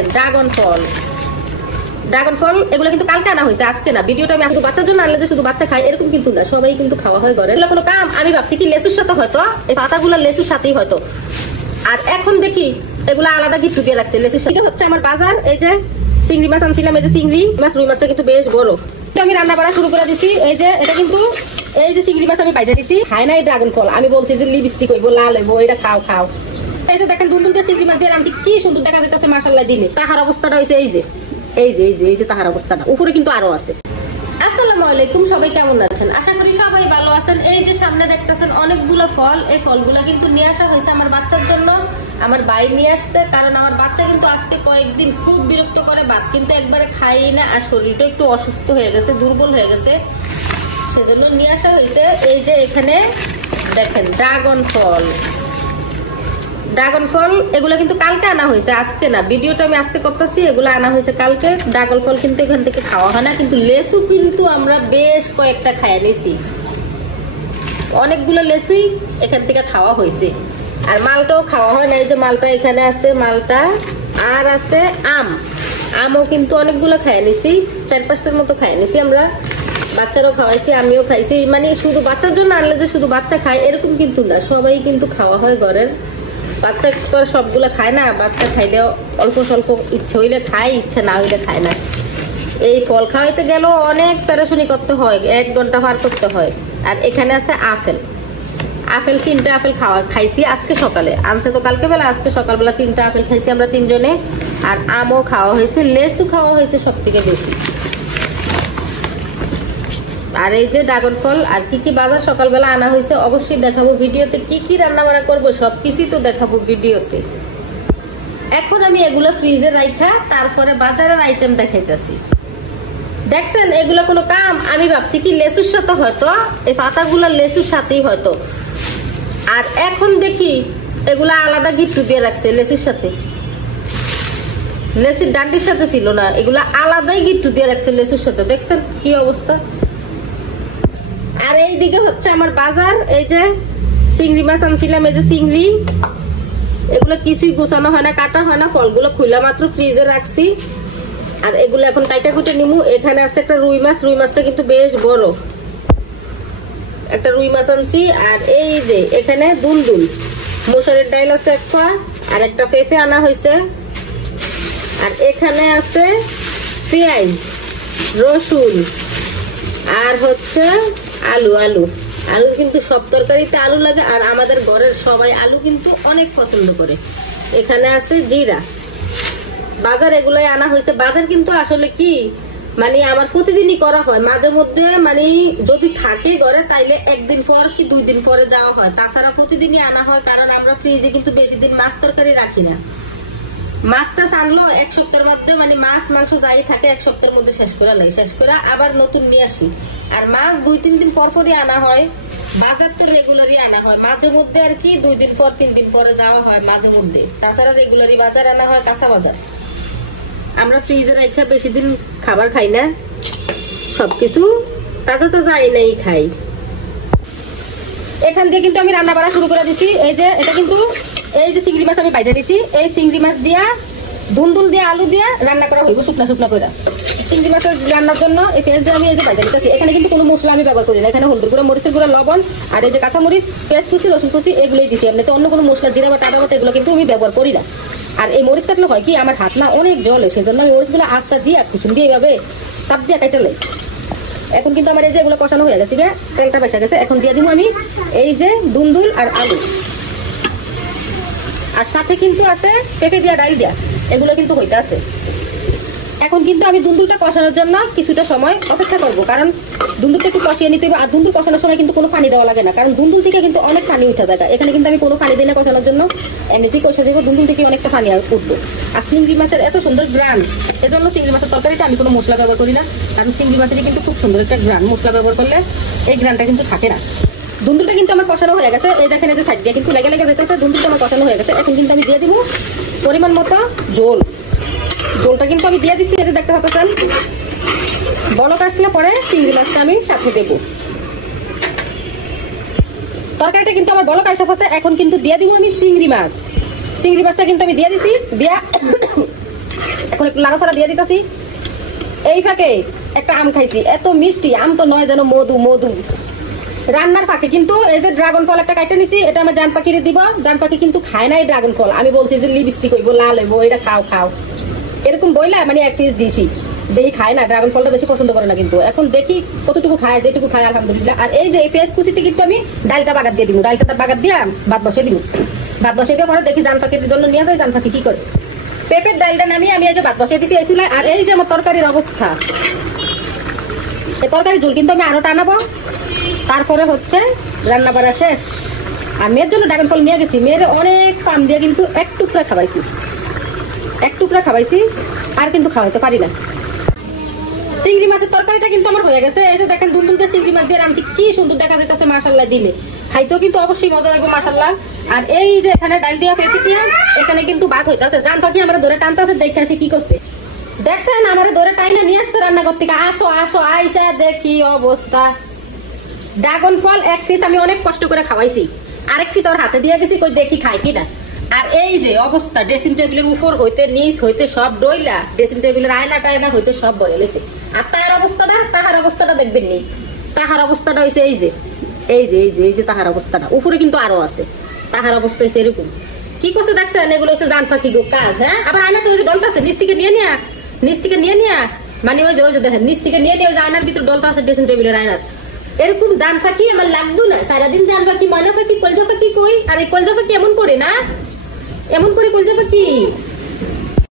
দেখেন ড্রাগন ফল এগুলো কিন্তু কালকে আনা হয়েছে, আজকে না। ভিডিওটা আমি শুধু বাচ্চার জন্য আনলে যে শুধু বাচ্চা খায় এরকম কিন্তু না, সবাই কিন্তু খাওয়া হয় ঘরে। এগুলো কোনো কাম আমি ভাবছি কি লেসুর সাথে হয়তো, এই পাতাগুলো লেসুর সাথেই হয়তো। আর এখন দেখি এগুলো আলাদা গিফট দিয়ে রাখছে লেসুর সাথে। হচ্ছে আমার বাজার, এই যে চিংড়ি মাছ আনছিলাম, এই যে চিংড়ি মাছ, রুই মাছটা কিন্তু বেশ বড়। আমি রান্না বাড়া শুরু করে দিছি। এই যে এটা কিন্তু এই যে চিংড়ি মাছ আমি পাইজা দিছি, খায় না এই ড্রাগন ফল। আমি বলছি যে লিপস্টিক হইব, লাল হইব, এটা খাও। এই যে দেখেন দুন্দুল দিয়ে চিংড়ি মাছ দিয়ে রাঁধছি, কি সুন্দর দেখা যাইতেছে মাশাআল্লাহ দিলে। তাহার অবস্থাটা হইছে এই যে তাহার অবস্থাটা, উপরে কিন্তু আরো আছে। আসসালামু আলাইকুম, সবাই কেমন আছেন? আশা করি সবাই ভালো আছেন। এই যে সামনে দেখতেছেন অনেকগুলো ফল, এই ফলগুলা কিন্তু নিয়ে আসা হয়েছে আমার বাচ্চার জন্য। আমার ভাই নিয়ে আসছে, কারণ আমার বাচ্চা কিন্তু আজকে কয়েকদিন খুব বিরক্ত করে, ভাত কিন্তু একবারে খাই না, আর শরীরটা একটু অসুস্থ হয়ে গেছে, দুর্বল হয়ে গেছে, সেজন্য নিয়ে আসা হয়েছে। এই যে এখানে দেখেন ড্রাগন ফল এগুলো কিন্তু কালকে আনা হয়েছে, আজকে না। ভিডিওটা আমি আজকে করতেছি, এগুলো আনা হয়েছে কালকে। ড্রাগন ফল কিন্তু এখান থেকে খাওয়া হয় না, কিন্তু লেসু কিন্তু আমরা বেশ কয়েকটা খাইয়া নিয়েছি, অনেকগুলো লেসুই এখান থেকে খাওয়া হয়েছে। আর মালটাও খাওয়া হয় না, এই যে মালটা এখানে আছে, মালটা আর আছে আমও কিন্তু অনেকগুলো খাইয়া নিয়েছি, 4-5টার মতো খাইয়া নিয়েছি আমরা। বাচ্চারাও খাওয়াইছি, আমিও খাইছি। মানে শুধু বাচ্চার জন্য আনলে যে শুধু বাচ্চা খায় এরকম কিন্তু না, সবাই কিন্তু খাওয়া হয় ঘরের। বাচ্চা তো আর সবগুলা খায় না, বাচ্চা খাইলেও অল্প স্বল্প ইচ্ছে হইলে খায়, ইচ্ছা না হইলে খায় না। এই ফল খাওয়াইতে গেলেও অনেক প্যারাশনি করতে হয়, 1 ঘন্টা পার করতে হয়। আর এখানে আছে আপেল 3টা আপেল খাইছি আজকে সকালে, আনছে তো কালকে বেলা, আজকে সকালবেলা 3টা আপেল খাইছি আমরা 3 জনে। আর আমও খাওয়া হয়েছে, লেসু খাওয়া হয়েছে সব থেকে বেশি। আর এই যে ড্রাগন ফল, আর কি কি বাজার সকালবেলা আনা হয়েছে অবশ্যই দেখাবো ভিডিওতে। কি কি রান্না বাড়া করবো সবকিছুই তো দেখাবো ভিডিওতে। এখন আমি এগুলো ফ্রিজে রাখা, তারপরে বাজারের আইটেম দেখাইতেছি। দেখছেন এগুলো কোনো কাম আমি ভাবছি কি লেসুর সাথে হয়তো, এই পাতাগুলো লেসুর সাথেই হয়তো। আর এখন দেখি এগুলা আলাদা গিফট দিয়ে রাখছে লেসুর সাথে, লেসির ডান্ডির সাথে ছিল না, এগুলা আলাদাই গিফট দিয়ে রাখছে লেসুর সাথে। দেখছেন কি অবস্থা। আর এইদিকে হচ্ছে আমার বাজার, এই যে চিংড়ি মাছ আনছিলাম, এই যে চিংড়ি, এগুলো কিছুই গোছানো হয় না, কাটা হয় না, ফলগুলো খুলে মাত্র ফ্রিজে রাখছি। আর এগুলো এখন কাইটা কুটে নিমু। এখানে আছে একটা রুই মাছটা কিন্তু বেশ বড়, একটা রুই মাছ আনছি। আর এই যে এখানে দুলদুল মসুরের ডাল আছে একটা, আর একটা পেঁপে আনা হয়েছে। আর এখানে আছে পেঁয়াজ, রসুন, আর হচ্ছে আলু কিন্তু সব তরকারিতে আলু লাগে, আর আমাদের ঘরের সবাই আলু কিন্তু অনেক পছন্দ করে। এখানে আছে জিরা। বাজার এগুলাই আনা হয়েছে। বাজার কিন্তু আসলে কি মানে আমার প্রতিদিনই করা হয়, মাঝে মধ্যে মানে যদি থাকে ঘরে তাইলে 1 দিন পর কি 2 দিন পরে যাওয়া হয়, তাছাড়া প্রতিদিনই আনা হয়। কারণ আমরা ফ্রিজে কিন্তু বেশি দিন মাছ তরকারি রাখি না। মাছটা আনলো 1 সপ্তাহের মধ্যে, মানে মাছ মাংস যাই থাকে 1 সপ্তাহের মধ্যে শেষ করে আবার নতুন নিয়ে আসি। আর মাছ 2-3 দিন পরই আনা হয়। বাজার তো রেগুলারই আনা হয়, মাঝে মধ্যে আর কি 2 দিন পর 3 দিন পরে যাওয়া হয় মাঝে মধ্যে, তাছাড়া রেগুলারই বাজার আনা হয়, কাঁচা বাজার। আমরা ফ্রিজে রেখে বেশি দিন খাবার খাই না, সবকিছু তাজা এনেই খাই। এখান দিয়ে কিন্তু আমি রান্না বাড়া শুরু করে দিছি। এই যে এটা কিন্তু এই যে চিংড়ি মাছ আমি পাইজা দিছি, এই চিংড়ি মাছ দিয়া দুন্দুল দিয়া আলু দিয়া রান্না করা হইব শুকনা করে। চিংড়ি মাছের রান্নার জন্য এই পেঁয়াজ দিয়ে আমি এই যে পাইজা দিতেছি। এখানে কিন্তু কোনো মশলা আমি ব্যবহার করি না, এখানে হলুদের গুঁড়া, মরিচের গুঁড়া, লবণ, আর এই যে কাঁচামরিচ, পেঁয়াজ কুচি, রসুন কুচি, এগুলোই দিছি। এমনি তো অন্য কোনো মশলা, জিরা বাটা, আদা বাটা এগুলো কিন্তু আমি ব্যবহার করি না। আর এই মরিচ কাটলে হয় কি আমার হাত না অনেক জলে, সেজন্য আমি মরিচগুলো আস্তা দিয়ে কুসুম দিয়ে এইভাবে চাপ দিয়ে কাটালে। এখন কিন্তু আমার এই যে এগুলো কষানো হয়ে গেছে, তেলটা বেসা গেছে। এখন দিয়ে দিব আমি এই যে দুন্দুল আর আলু, আর সাথে কিন্তু আছে পেঁপে দিয়া, ডাল দিয়া, এগুলো কিন্তু হইতে আছে। এখন কিন্তু আমি দুন্দুলটা কষানোর জন্য কিছুটা সময় অপেক্ষা করবো, কারণ দুন্দুলটা একটু কষিয়ে নিতে হবে। আর দুন্দুল কষানোর সময় কিন্তু কোনো পানি দেওয়া লাগে না, কারণ দুন্দুল থেকে কিন্তু অনেক পানি উঠে যায়। এখানে কিন্তু আমি কোনো পানি দিই না কষানোর জন্য, এমনিতেই কষে যাবো, দুন্দুল থেকে অনেকটা পানি উঠবো। আর চিংড়ি মাছের এত সুন্দর গ্রান, এজন্য চিংড়ি মাছের তরকারিটা আমি কোনো মশলা ব্যবহার করি না, কারণ চিংড়ি মাছেরই কিন্তু খুব সুন্দর একটা গ্রান, মশলা ব্যবহার করলে এই গ্রানটা কিন্তু থাকে না। দুন্দুলটা কিন্তু আমার কষানো হয়ে গেছে, এই দেখেন এই যে সাইড দিয়ে কিন্তু লেগে যেতেছে, দুন্দুলটা আমার কষানো হয়ে গেছে। এখন কিন্তু আমি দিয়ে দিব পরিমাণ মতো জলটা কিন্তু আমি দিয়ে দিচ্ছি, এই যে দেখতে পাচ্ছেন। বলক আসলে পরে চিংড়ি মাছটা আমি সাথে দেবো। তরকারিটা কিন্তু আমার বলক আসা আছে, এখন কিন্তু দিয়ে দিব আমি চিংড়ি মাছটা কিন্তু আমি দিয়ে দিছি। দিয়া এখন একটু লাড়াছাড়া দিয়ে দিতেছি। এই ফাঁকে একটা আম খাইছি, এত মিষ্টি আম তো নয়, যেন মধু মধু। রান্নার ফাঁকে কিন্তু এই যে ড্রাগন ফল একটা কাইটে নিছি, এটা আমার জান পাখিরে দিব। জান পাখি কিন্তু খায় না এই ড্রাগন ফল। আমি বলছি যে লিপস্টিক হইব, লাল হইব, এটা খাও খাও এরকম বইলা মানে এক পিস দিছি। দেখি খায় না, ড্রাগন ফলটা বেশি পছন্দ করে না। কিন্তু এখন দেখি কতটুকু খায়, যেটুকু খায় আলহামদুলিল্লাহ। আর এই যে এই পেঁয়াজ কুচিতে কিন্তু আমি ডালটা বাগাত দিয়ে দিব, ডালটা তার বাগাত দিয়ে ভাত বসে দিব। ভাত বসে দিয়ে পরে দেখি জান পাখির জন্য নিয়ে যায়, জান পাখি কি করে। পেঁপের ডালটা নামিয়ে আমি এই যে ভাত বসে দিছি এই চুলায়। আর এই যে আমার তরকারির অবস্থা, এই তরকারি ঝোল কিন্তু আমি আরো টানাবো, তারপরে হচ্ছে রান্না বাড়া শেষ। আর মেয়ের জন্য ড্রাগন ফল নিয়ে গেছি, মেয়ের অনেক পাম দিয়ে কিন্তু এক টুকরা খাওয়াইছি, এক টুকরা খাওয়াইছি, আর কিন্তু খাওয়াইতে পারি না। চিংড়ি মাছের তরকারিটা কিন্তু আমার হয়ে গেছে। এই যে দেখেন দুলদুলতে চিংড়ি মাছ দিয়ে রাঁধছি, কি সুন্দর দেখা যাইতেছে মাশাআল্লাহ। দিলে খাইতেও কিন্তু অবশ্যই মজা হইব মাশাআল্লাহ। আর এই যে এখানে ডাল দিয়া পেঁপে দিয়া এখানে কিন্তু ভাত হইতাছে। জান পাখি আমরা ধরে টানতেছে, দেখে আসি কি করছে। দেখছেন আমার ধরে টাইনা নিয়ে আসছে রান্নাঘর থেকে। আসো আসো, আইসা দেখি অবস্থা। ড্রাগন ফল এক পিস আমি অনেক কষ্ট করে খাওয়াইছি, আরেক পিস ওর হাতে দিয়ে গেছি, কই দেখি খাই কিনা। আর এই যে অবস্থা, ড্রেসিং টেবিলের উপর হইতে নিচ হইতে সব ডইলা, ড্রেসিং টেবিলের আয়না টায়না হইতে সব বলে লেছে। আর তাহার অবস্থাটা দেখবেন নি। তাহার অবস্থাটা হয়েছে এই যে এই যে এই যে এই যে তাহার অবস্থাটা, উপরে কিন্তু আরো আছে। তাহার অবস্থা হয়েছে এরকম। কি করছে দেখছেন, এগুলো হচ্ছে জান পাখি গো কাজ। হ্যাঁ, আবার আয়নাতে ওই যে ডলতাছে, নিচ থেকে নিয়ে নিয়া, নিচ থেকে নিয়ে নিয়া, মানে ওই যে দেখেন নিচ থেকে নিয়ে নিয়ে ওই যে আয়নার ভিতরে ডলতা আছে, ড্রেসিং টেবিলের আয়নার। এরকম জান পাখি আমার লাগতো না। সারাদিন জান পাখি, ময়না পাখি, কলজা পাখি কই। আর এই কলজা পাখি এমন করে না, এমন করে কলজা পাখি